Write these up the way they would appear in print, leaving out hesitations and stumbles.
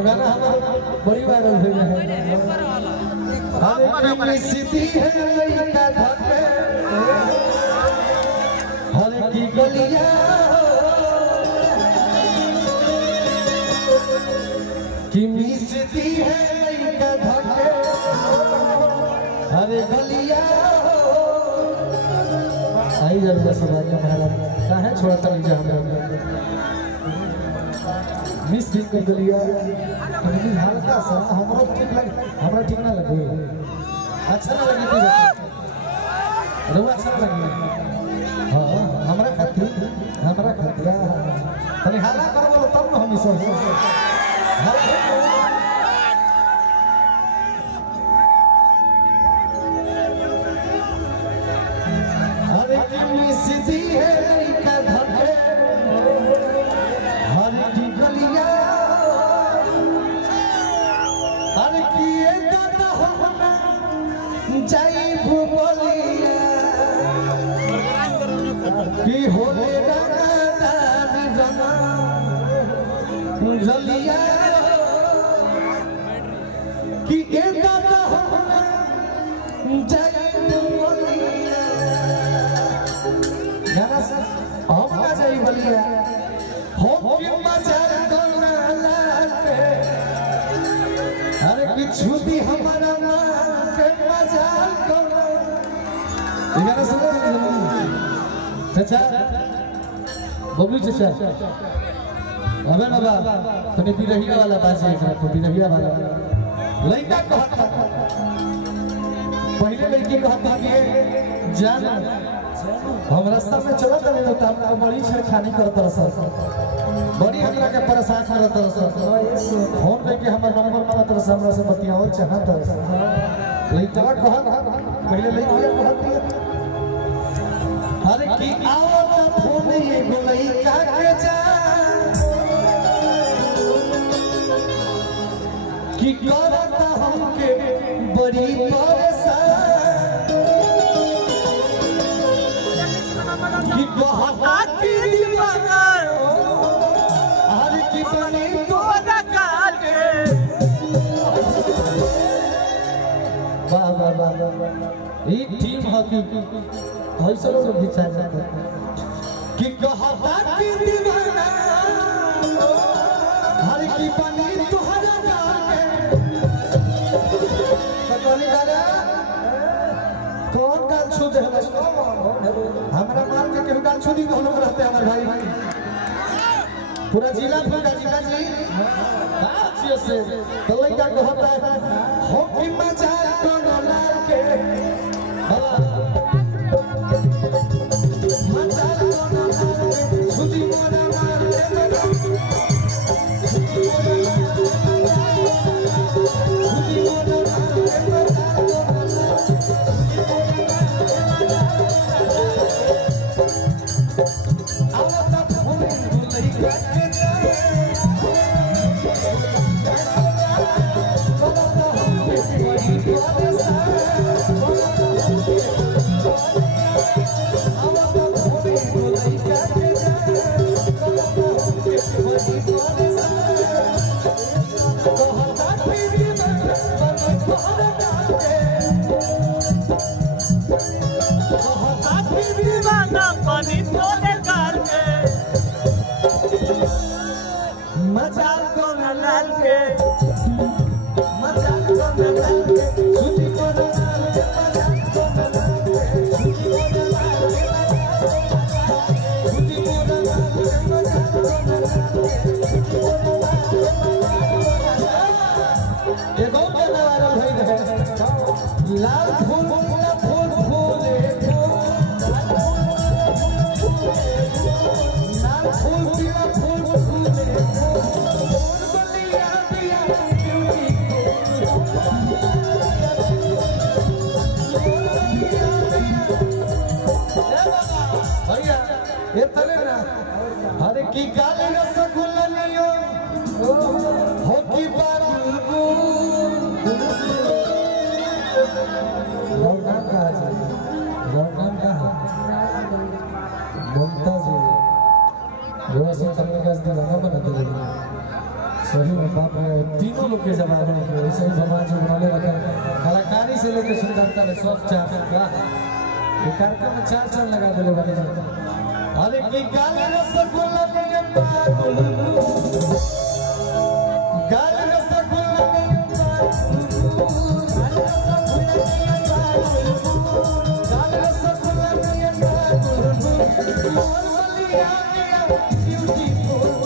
तो गाना हमारा बड़ी वायरल हुई है। हर सीधी है लड़का धके हर की गलिया कि मिसती है लड़का धके हर गलिया आई जरूर समाज में भारत कहाँ छोड़ा था नहीं जहाँ मिस कर गलिया हल्का सा हमरा ठीक लगे हमरा ठीक ना लगे अच्छा ना लगे अच्छा लगे हाँ हमरा खातिर तनी हाला करबो तब न हम सब अरे की मिसती है का धके हर की गलिया अरे किए दादा होना जाई भूगोलिया कि होले दादा जना जलिया कि ए दादा होना जाई भूगोलिया गाना से हम ना जाई भलिया हो कि मजा दोना लाते अरे किछु दी हमारा मां के मजाल करो ये गाना सुनो चाचा बबलू चाचा अबे ना बा तने बिरहिया वाला बाजी है तो बिरहिया वाला लड़का कहता पहले लड़की कहता कि जान हम रास्ता में चलत रहे तो हमरा बड़ी छेड़खानी करत रह बड़ी हमरा के परेशान करत रह फोन करके हमर नंबर मांगत रह हमरा से बतियाओ चाहत लइका कहत पहले लइका कहत अरे की आओ तो फोन ये लइका के जा की करत हमके बड़ी परेशान की कहता की दीवाना हर की बनी तोरा काले वाह वाह वाह ई टीम हकी ऐसा लोग खिंचा जाता कि कहता की दीवाना हर की बनी तोरा काले कतली गाना कौन गाल छू दे हमरा मान के केहू गाल छू दी हम लोग रहते हमारे भाई पूरा जिला फूका जिला जी अच्छे से तो लड़का कहता है हो कि मजा कोनो लाल के मजा कोनो लाल के छुदी मोरा मार दे छुदी मोरा लाल फूल फूल फूले लाल फूल पीला फूल फूले बलिया पिया भैया ये तले ना अरे की गाली रसगुल्ला लियो हो की बाबू नाम का है ममता जी जो ऐसे करने का गाना बना दे सही में बाप है तीनों लोग के जवाब नहीं ऐसे ही भगवान जी बनौले रखा कलाकारी से लेकर सुंदरता में सब चार ये कार्यक्रम में चार लगा दिले वाले अरे की गाल रसगुल्ला के पागल गाल रसगुल्ला के गाल रसगुल्ला के पागल मोर बलिया गया ब्यूटीफुल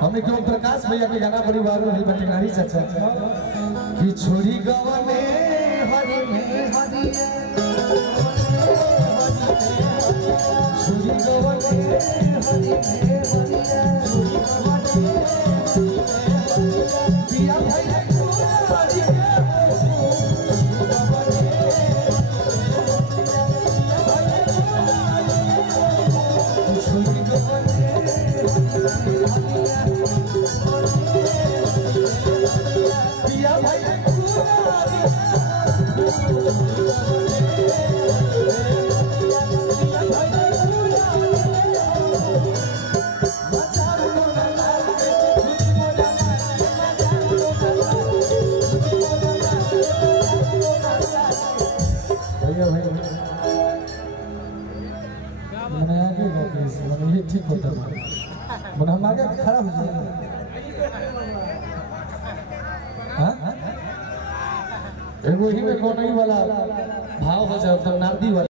हमें क्यों प्रकाश भैया के गाना परिवार में बटिंगारी चाचा कि छोरी गवा में हरि छोरी गवा में हरि पिया भैया ठीक होता है हम आगे खड़ा हो जाएंगे एगो ही में कोई वाला भाव हो जाए तो नारदी वाला